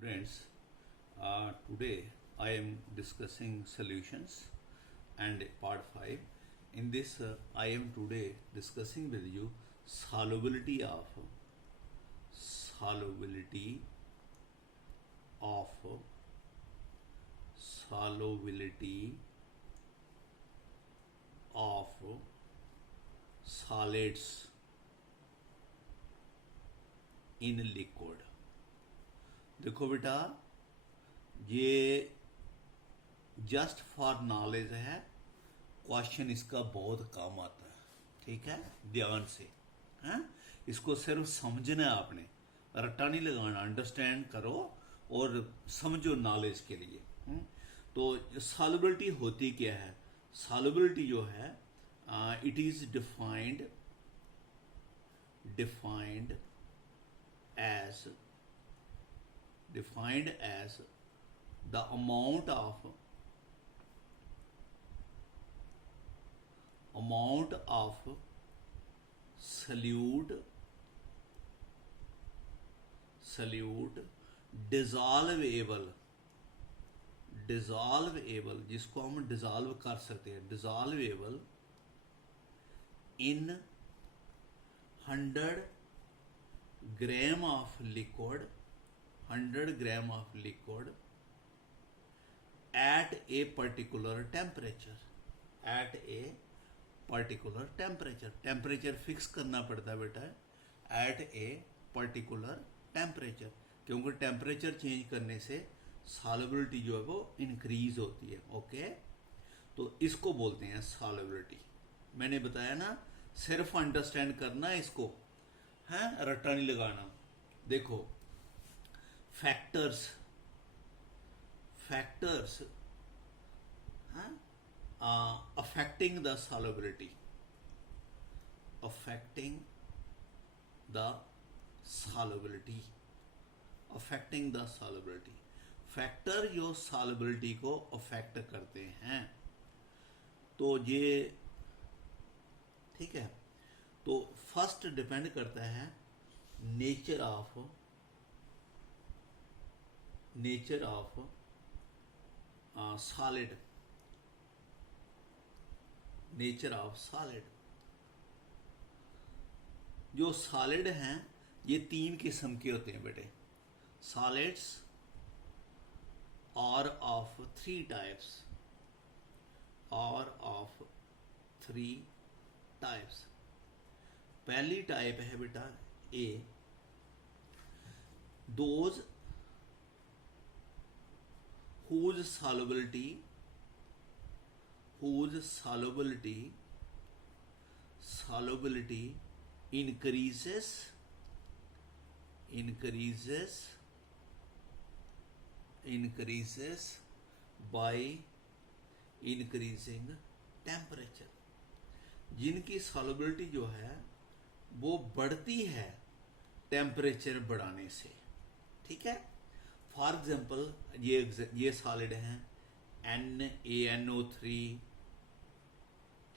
Students, today I am discussing solutions and part 5. In this, I am today discussing with you solubility of solubility of solubility of solids in liquid. देखो बेटा, ये just for knowledge है, question इसका बहुत काम आता है। ठीक है, ध्यान से हैं, इसको सिर्फ समझना है आपने, रट्टा नहीं लगाना, अंडरस्टैंड करो और समझो नॉलेज के लिए। तो सॉल्युबिलिटी होती क्या है? सॉल्युबिलिटी जो है, it is defined as the amount of solute dissolvable, जिसको हम डिजॉल्व कर सकते हैं, dissolvable in 100 gram of liquid, 100 gram of liquid at a particular temperature, temperature fix करना पड़ता है बेटा, at a particular temperature, क्योंकि टेम्परेचर चेंज करने से सॉल्युबिलिटी जो है वो इंक्रीज होती है। ओके, तो इसको बोलते हैं सॉल्युबिलिटी। मैंने बताया ना, सिर्फ अंडरस्टैंड करना है इसको, है, रट्टा नहीं लगाना। देखो, factors affecting the solubility, factor जो सॉल्युबिलिटी को अफेक्ट करते हैं, तो ये ठीक है। तो फर्स्ट डिपेंड करता है नेचर ऑफ सॉलिड, जो सॉलिड हैं ये 3 किस्म के होते हैं बेटे। Solids are of 3 types. पहली टाइप है बेटा A, those whose solubility increases by increasing temperature, जिनकी सॉल्युबिलिटी जो है वो बढ़ती है टेम्परेचर बढ़ाने से। ठीक है, फॉर एग्जाम्पल ये सॉलिड हैं NaNO3,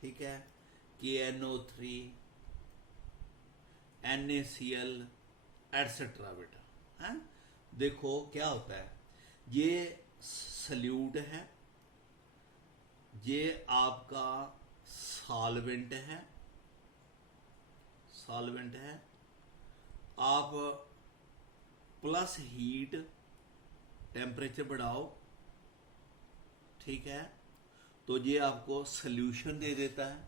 ठीक है, KNO3, NaCl एटसेट्रा बेटा, है। देखो क्या होता है, ये सल्यूट है, ये आपका सॉल्वेंट है, आप प्लस हीट टेम्परेचर बढ़ाओ, ठीक है, तो ये आपको सॉल्यूशन दे देता है,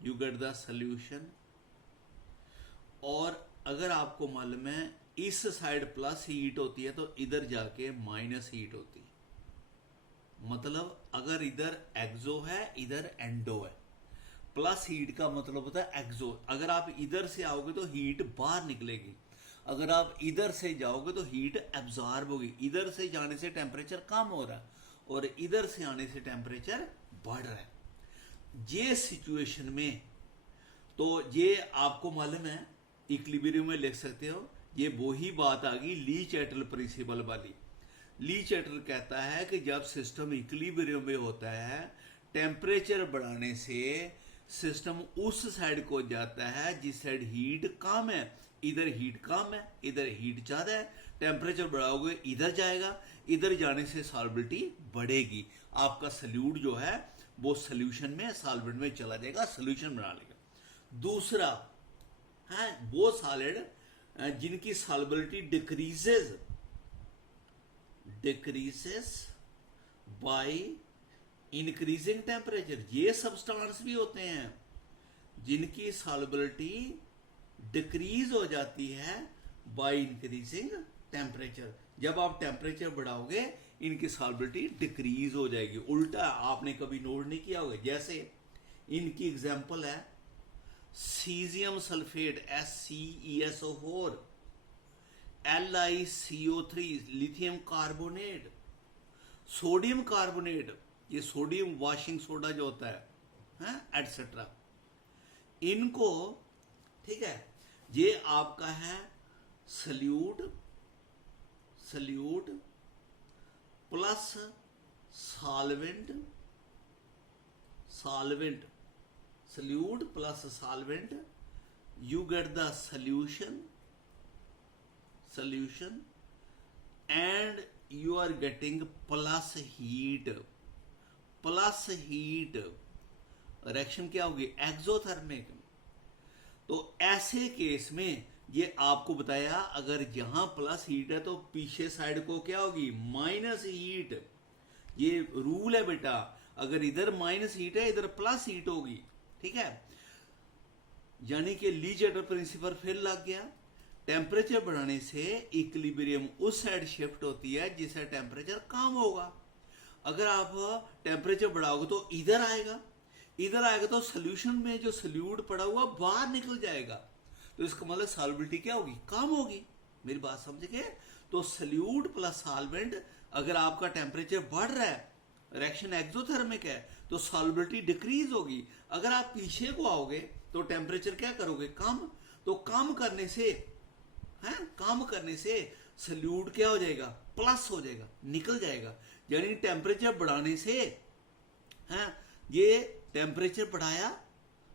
यू गेट द सॉल्यूशन। और अगर आपको मालूम है इस साइड प्लस हीट होती है तो इधर जाके माइनस हीट होती है। मतलब अगर इधर एक्सो है, इधर एंडो है, प्लस हीट का मतलब होता है एक्सो। अगर आप इधर से आओगे तो हीट बाहर निकलेगी, अगर आप इधर से जाओगे तो हीट एब्जॉर्ब होगी। इधर से जाने से टेम्परेचर कम हो रहा है और इधर से आने से टेम्परेचर बढ़ रहा है। ये सिचुएशन में तो ये आपको मालूम है, इक्विलिब्रियम में लिख सकते हो। ये वही बात आ गई ली-चैटल प्रिंसिपल वाली। ली-चैटल कहता है कि जब सिस्टम इक्विलिब्रियम में होता है, टेम्परेचर बढ़ाने से सिस्टम उस साइड को जाता है जिस साइड हीट कम है। इधर हीट कम है, इधर हीट ज़्यादा है, टेम्परेचर बढ़ाओगे इधर जाएगा, इधर जाने से सॉल्बिलिटी बढ़ेगी, आपका सल्यूट जो है वो सोल्यूशन में सॉल्वेंट में चला जाएगा, सोल्यूशन बना लेगा। दूसरा है वो सॉलिड जिनकी सॉल्बिलिटी डिक्रीजेस बाय इंक्रीजिंग टेम्परेचर। ये सब्सटेंस भी होते हैं जिनकी सॉल्बिलिटी डिक्रीज हो जाती है बाय इंक्रीजिंग टेम्परेचर। जब आप टेम्परेचर बढ़ाओगे इनकी सॉल्बिलिटी डिक्रीज हो जाएगी। उल्टा आपने कभी नोट नहीं किया होगा, जैसे इनकी एग्जांपल है caesium sulphate SCESO4, LiCO3 lithium carbonate, sodium carbonate, ये सोडियम वॉशिंग सोडा जो होता है एटसेट्रा। इनको ठीक है, ये आपका है solute plus solvent, solute plus solvent, you get the solution and you are getting plus heat। Reaction क्या होगी? एक्सोथर्मिक। तो ऐसे केस में ये आपको बताया अगर यहां प्लस हीट है तो पीछे साइड को क्या होगी? Minus heat. ये रूल है बेटा, अगर इधर माइनस हीट है इधर प्लस हीट होगी, ठीक है। यानी कि लीजेटर प्रिंसिपल फिर लग गया। टेम्परेचर बढ़ाने से इक्विलिब्रियम उस साइड शिफ्ट होती है जिससे टेम्परेचर कम होगा। अगर आप टेम्परेचर बढ़ाओगे तो इधर आएगा तो सोल्यूशन में जो सल्यूट पड़ा हुआ बाहर निकल जाएगा, तो इसका मतलब सॉल्बिलिटी क्या होगी? कम होगी। मेरी बात समझ गए? तो सल्यूट प्लस सॉल्वेंट, अगर आपका टेम्परेचर बढ़ रहा है, रिएक्शन एक्सोथर्मिक है, तो सॉल्बिलिटी डिक्रीज होगी। अगर आप पीछे को आओगे तो टेम्परेचर क्या करोगे? कम। तो कम करने से सल्यूट क्या हो जाएगा? प्लस हो जाएगा, निकल जाएगा। यानी टेम्परेचर बढ़ाने से ये टेम्परेचर बढ़ाया,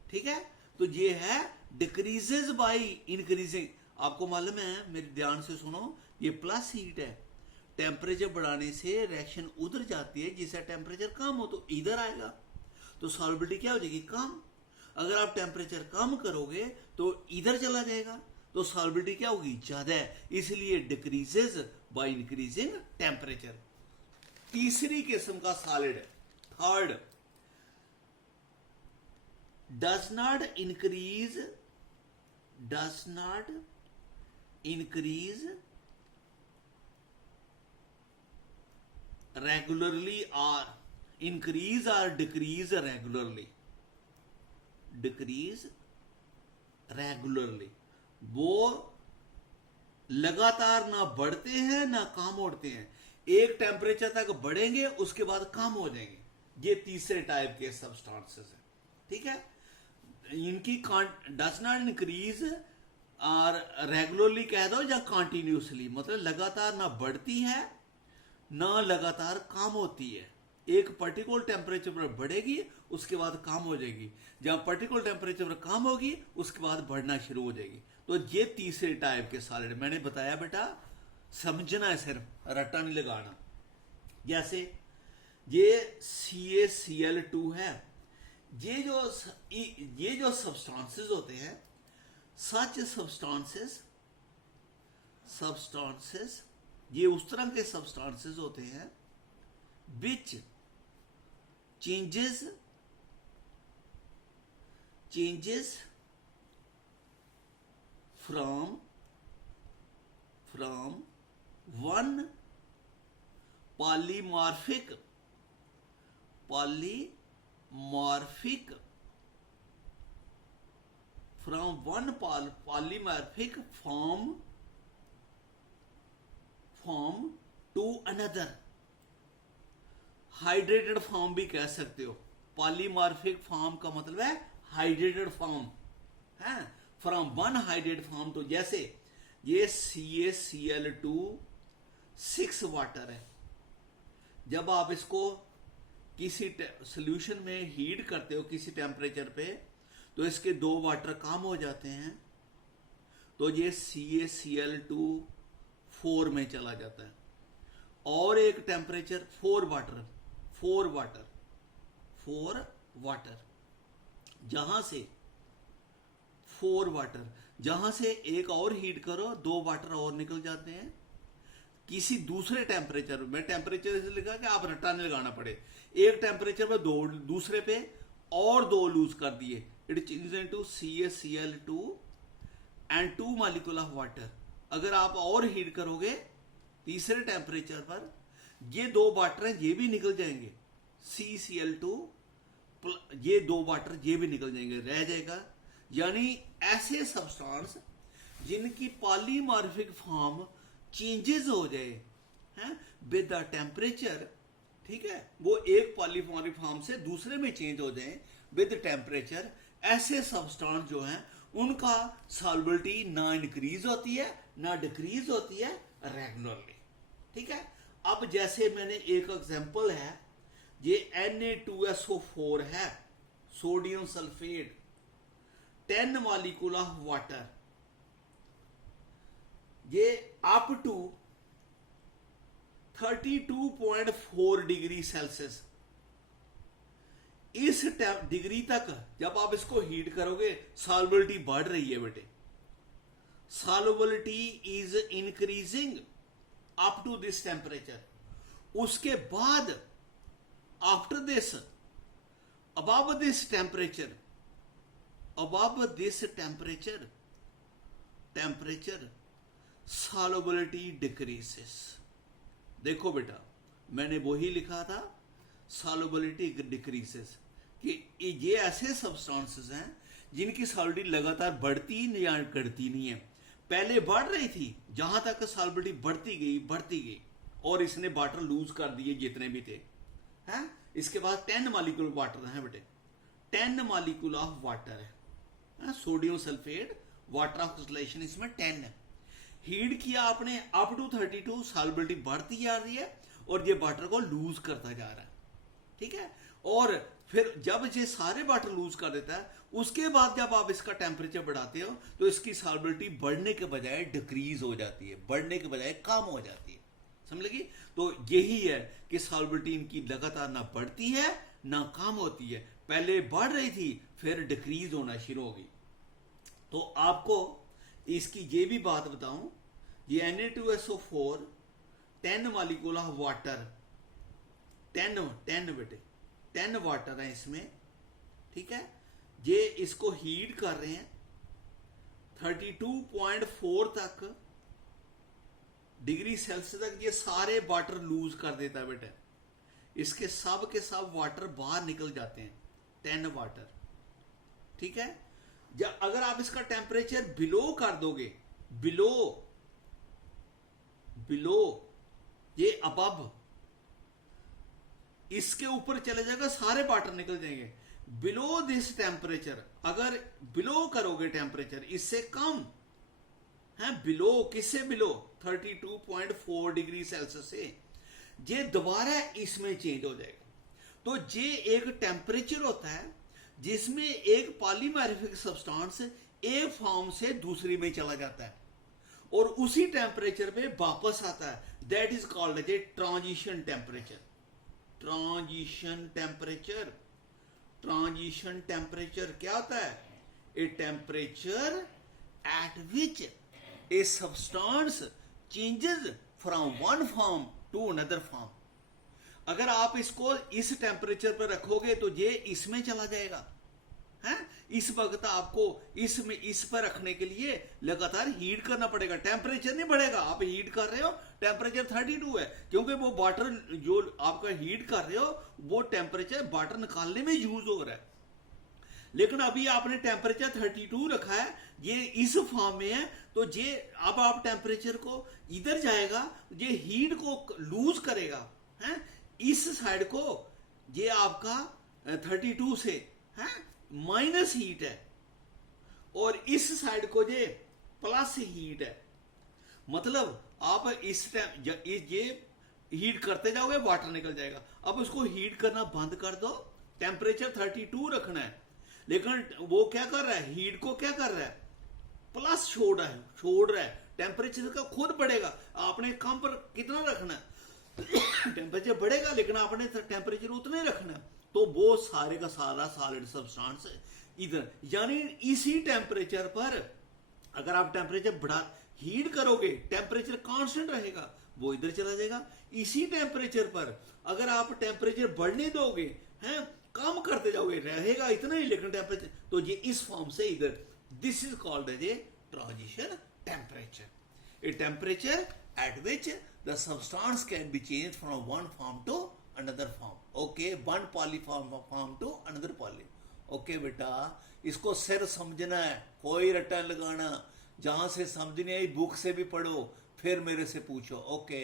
ठीक है, तो ये है डिक्रीजेस बाय इंक्रीजिंग। आपको मालूम है, मेरे ध्यान से सुनो, ये प्लस हीट है। टेम्परेचर बढ़ाने से रिएक्शन उधर जाती है जिससे टेम्परेचर कम हो, तो इधर आएगा, तो सॉल्बिलिटी क्या हो जाएगी? कम। अगर आप टेम्परेचर कम करोगे तो इधर चला जाएगा, तो सॉल्बिलिटी क्या होगी? ज्यादा है, इसलिए डिक्रीजेस बाय इंक्रीजिंग टेम्परेचर। तीसरी किस्म का solid, third, does not increase regularly और इंक्रीज और डिक्रीज रेगुलरली। वो लगातार ना बढ़ते हैं ना कम होते हैं, एक टेम्परेचर तक बढ़ेंगे उसके बाद कम हो जाएंगे। ये तीसरे टाइप के सब्सटेंसेस है, ठीक है। इनकी डज नॉट इंक्रीज और रेगुलरली कह दो या कॉन्टिन्यूसली, मतलब लगातार ना बढ़ती है ना लगातार कम होती है। एक पर्टिकुलर टेम्परेचर पर बढ़ेगी उसके बाद कम हो जाएगी, जहां पर्टिकुलर टेम्परेचर पर कम होगी उसके बाद बढ़ना शुरू हो जाएगी। तो ये तीसरे टाइप के सॉलिड मैंने बताया बेटा, समझना है, सिर्फ रट्टा नहीं लगाना। जैसे ये CaCl2 है, ये जो सब्सटेंसेस होते हैं, सच सब्सटेंसेस ये उस तरह के सब्सटेंसेस होते हैं which changes from one polymorphic form to another. Hydrated form भी कह सकते हो। पॉलीमॉर्फिक फॉर्म का मतलब है हाइड्रेटेड फॉर्म है, फ्रॉम वन हाइड्रेटेड फॉर्म। तो जैसे ये CaCl2 6 वाटर है, जब आप इसको किसी सोल्यूशन में हीट करते हो किसी टेम्परेचर पे, तो इसके 2 वाटर कम हो जाते हैं, तो ये CaCl2 4 में चला जाता है। और एक टेम्परेचर फोर वाटर जहां से 4 वाटर, जहां से एक और हीट करो 2 वाटर और निकल जाते हैं किसी दूसरे टेम्परेचर में। टेम्परेचर ऐसे लिखा कि आप रट्टा नहीं लगाना पड़े, एक टेम्परेचर में 2, दूसरे पे और 2 लूज कर दिए, it changes into CaCl2 and 2 molecule of water. अगर आप और हीट करोगे तीसरे टेम्परेचर पर, ये 2 वाटर हैं ये भी निकल जाएंगे, CCl2, ये 2 वाटर ये भी निकल जाएंगे, रह जाएगा। यानी ऐसे सब्सटेंस जिनकी पॉलीमॉर्फिक फॉर्म चेंजेस हो जाए हैं विद द टेम्परेचर, ठीक है, वो एक पॉलीमॉर्फिक फॉर्म से दूसरे में चेंज हो जाए विद टेम्परेचर, ऐसे सब्सटेंस जो हैं उनका सॉल्युबिलिटी ना इंक्रीज होती है ना डिक्रीज होती है रेगुलरली, ठीक है। अब जैसे मैंने एक एग्जांपल है, ये Na2SO4 है, sodium sulphate, 10 molecule of water, ये अप टू 32.4 डिग्री सेल्सियस, इस डिग्री तक जब आप इसको हीट करोगे सॉल्युबिलिटी बढ़ रही है बेटे, solubility is increasing up to this temperature. उसके बाद after this, above this temperature solubility decreases। देखो बेटा मैंने वही लिखा था, solubility decreases, कि ये ऐसे सब्सटेंसेस हैं जिनकी सॉल्युबिलिटी लगातार बढ़ती या घटती नहीं है। पहले बढ़ रही थी, जहां तक सॉल्युबिलिटी बढ़ती गई और इसने वाटर लूज कर दिए जितने भी थे हैं। इसके बाद 10 मॉलिक्यूल वाटर है बेटे, 10 मॉलिक्यूल ऑफ वाटर है, sodium sulphate, water of crystallization इसमें 10 है। हीट किया आपने अप टू 32, सॉल्युबिलिटी बढ़ती जा रही है और ये वाटर को लूज करता जा रहा है, ठीक है। और फिर जब ये सारे वाटर लूज कर देता है, उसके बाद जब आप इसका टेम्परेचर बढ़ाते हो तो इसकी सॉल्युबिलिटी बढ़ने के बजाय डिक्रीज हो जाती है, बढ़ने के बजाय कम हो जाती है, समझ लगी। तो यही है कि सॉल्युबिलिटी इनकी लगातार ना बढ़ती है ना कम होती है, पहले बढ़ रही थी फिर डिक्रीज होना शुरू हो गई। तो आपको इसकी ये भी बात बताऊं, ये Na2SO4 10 मॉलिक्यूल ऑफ वाटर, 10 बेटे 10 वाटर है इसमें, ठीक है। ये इसको हीट कर रहे हैं 32.4 तक डिग्री सेल्सियस तक, ये सारे वाटर लूज कर देता है बेटा, इसके सब के सब वाटर बाहर निकल जाते हैं, 10 वाटर, ठीक है। अगर आप इसका टेम्परेचर बिलो कर दोगे, बिलो ये अबव, इसके ऊपर चले जाएगा सारे वाटर निकल जाएंगे। बिलो दिस टेम्परेचर, अगर बिलो करोगे टेम्परेचर इससे कम है, बिलो किससे बिलो 32.4 डिग्री सेल्सियस से, ये दोबारा इसमें चेंज हो जाएगा। तो ये एक टेम्परेचर होता है जिसमें एक पॉलीमॉर्फिक सब्सटेंस एक फॉर्म से दूसरी में चला जाता है और उसी टेम्परेचर पे वापस आता है, that is called as a transition temperature. Transition temperature क्या होता है? A temperature at which a substance changes from one form to another form. अगर आप इसको इस टेम्परेचर पर रखोगे तो ये इसमें चला जाएगा, है? इस वक्त आपको इसमें इस पर रखने के लिए लगातार हीट करना पड़ेगा, टेम्परेचर नहीं बढ़ेगा। आप हीट कर रहे हो, टेम्परेचर 32 है, क्योंकि वो वाटर जो आपका हीट कर रहे हो वो टेम्परेचर वाटर निकालने में यूज हो रहा है। लेकिन अभी आपने टेम्परेचर 32 रखा है, ये इस फॉर्म में है, तो ये अब आप टेम्परेचर को इधर जाएगा, ये हीट को लूज करेगा, है? इस साइड को ये आपका 32 से है माइनस हीट है और इस साइड को ये प्लस हीट है। मतलब आप इस टाइम ये हीट करते जाओगे वाटर निकल जाएगा। अब उसको हीट करना बंद कर दो, टेम्परेचर 32 रखना है, लेकिन वो क्या कर रहा है, हीट को क्या कर रहा है, प्लस छोड़ रहा है टेम्परेचर का खुद बढ़ेगा। आपने कम पर कितना रखना है, टेम्परेचर बढ़ेगा लेकिन आपने टेम्परेचर उतना ही रखना है। तो वो सारे का सारा सॉलिड सब्सटेंस इधर, यानी इसी टेम्परेचर पर अगर आप टेम्परेचर बढ़ा हीट करोगे टेम्परेचर कांस्टेंट रहेगा, वो इधर चला जाएगा। इसी टेम्परेचर पर अगर आप टेम्परेचर बढ़ने दोगे हैं, कम करते जाओगे, रहेगा इतना ही लेकिन टेम्परेचर, तो ये इस फॉर्म से इधर, this is called as a transition temperature, a temperature at which the substance can be change from one form to another form. Okay, one polyform to another poly. Okay बेटा, इसको सिर समझना है, कोई रट्टा लगाना, जहां से समझ नहीं आई बुक से भी पढ़ो, फिर मेरे से पूछो। ओके।